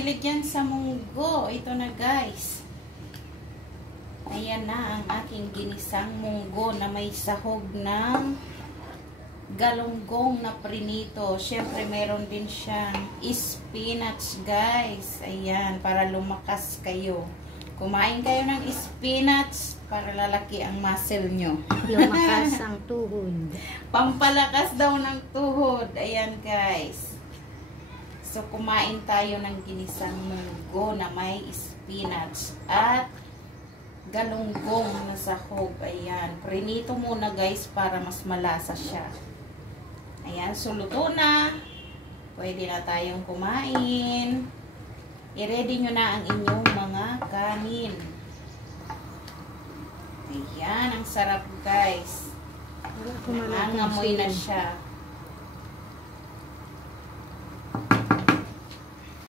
mahilig yan sa munggo. Ito na guys. Ayan na ang aking ginisang munggo na may sahog ng galunggong na prinito. Siyempre, meron din siyang spinach, guys. Ayan, para lumakas kayo. Kumain kayo ng spinach para lalaki ang muscle nyo. Lumakas ang tuhod. Pampalakas daw ng tuhod. Ayan, guys. So, kumain tayo ng ginisang munggo na may spinach at galunggong na sahog. Ayan. Prinito muna, guys, para mas malasa siya. Ayan, so luto na. Pwede na tayong kumain. I-ready nyo na ang inyong mga kanin. Ayan, ang sarap guys. Nangangamoy na siya.